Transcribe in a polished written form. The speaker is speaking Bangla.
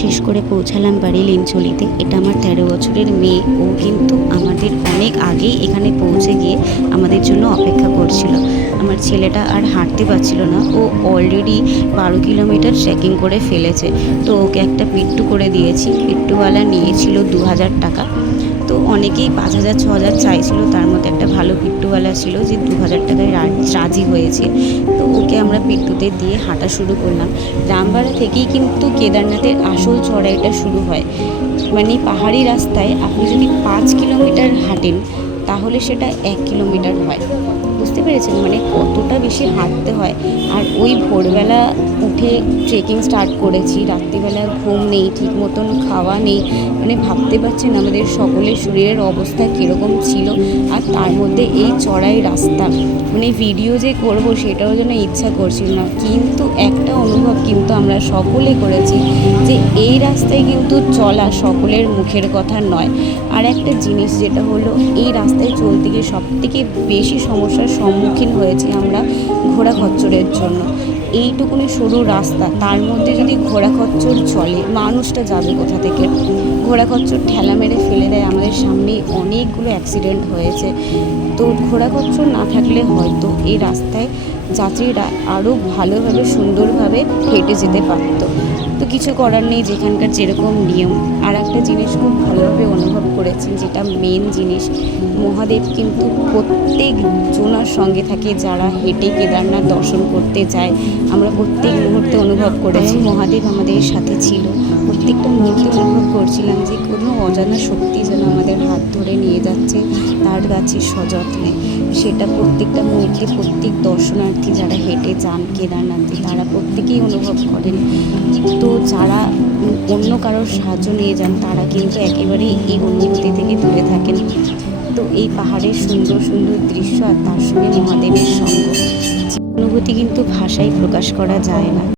শেষ করে পৌঁছালাম বাড়ি লিনচলিতে। এটা আমার 13 বছরের মেয়ে, ও কিন্তু আমাদের অনেক আগেই এখানে পৌঁছে গিয়ে আমাদের জন্য অপেক্ষা করছিল। আমার ছেলেটা আর হাঁটতে পারছিল না, ও অলরেডি 12 কিলোমিটার ট্রেকিং করে ফেলেছে। তো ওকে একটা পিট্টু করে দিয়েছি। পিট্টুওয়ালা নিয়েছিল 2000 টাকা। তো অনেকেই 5000 6000 চাইছিল, তার মধ্যে একটা ভালো পিট্টুওয়ালা ছিল যে 2000 টাকায় রাজি হয়েছে। তো ওকে আমরা পিট্টুতে দিয়ে হাঁটা শুরু করলাম। রামবাড়া থেকেই কিন্তু কেদারনাথের আসল চড়াইটা শুরু হয়। মানে পাহাড়ি রাস্তায় আপনি যদি 5 কিলোমিটার হাঁটেন তাহলে সেটা 1 কিলোমিটার হয়। বুঝতে পেরেছেন মানে কতটা বেশি হাঁটতে হয়। আর ওই ভোরবেলা উঠে ট্রেকিং স্টার্ট করেছি, রাত্রিবেলা ঘুম নেই, ঠিক মতন খাওয়া নেই। মানে ভাবতে পারছেন আমাদের সকলের শরীরের অবস্থা কীরকম ছিল। আর তার মধ্যে এই চড়াই রাস্তা, মানে ভিডিও যে করব সেটাও যেন ইচ্ছা করছিল না। কিন্তু একটা অনুভব কিন্তু আমরা সকলে করেছি যে এই রাস্তায় কিন্তু চলা সকলের মুখের কথা নয়। আর একটা জিনিস যেটা হলো, এই রাস্তায় চলতে গিয়ে সবথেকে বেশি সমস্যার সম্মুখীন হয়েছি আমরা ঘোড়া খচ্চরের জন্য। এইটুকুনি সরু রাস্তা, তার মধ্যে যদি ঘোড়া খচ্চর চলে মানুষটা যাবে কোথা থেকে? ঘোড়া খচ্চর ঠেলা মেরে ফেলে দেয়। আমাদের সামনেই অনেকগুলো অ্যাক্সিডেন্ট হয়েছে। তো ঘোড়া খচ্চর না থাকলে হয়তো এই রাস্তায় যাত্রীরা আরও ভালোভাবে সুন্দরভাবে হেঁটে যেতে পারতো। তো কিছু করার নেই, যেখানকার যেরকম নিয়ম। আর একটা জিনিস খুব ভালোভাবে অনুভব করেছি, যেটা মেন জিনিস, মহাদেব কিন্তু প্রত্যেক জনার সঙ্গে থাকে যারা হেঁটে কেদারনাথ দর্শন করতে যায়। আমরা প্রত্যেক মুহূর্তে অনুভব করেছি মহাদেব আমাদের সাথে ছিল। প্রত্যেকটা মুহূর্তে অনুভব করছিলাম যে কোনো অজানা শক্তি যেন আমাদের হাত ধরে নিয়ে যাচ্ছে তার কাছে সযত্নে। সেটা প্রত্যেকটা মুহূর্তে প্রত্যেক দর্শনার্থী যারা হেঁটে যান কেদারনাথে তারা প্রত্যেকেই অনুভব করেন। তো যারা অন্য কারোর সাহায্য নিয়ে যান তারা কিন্তু একেবারেই এই অনুভূতি থেকে দূরে থাকেন। তো এই পাহাড়ের সুন্দর সুন্দর দৃশ্য আর তার সঙ্গে মহাদেবের সঙ্গ, অনুভূতি কিন্তু ভাষায় প্রকাশ করা যায় না।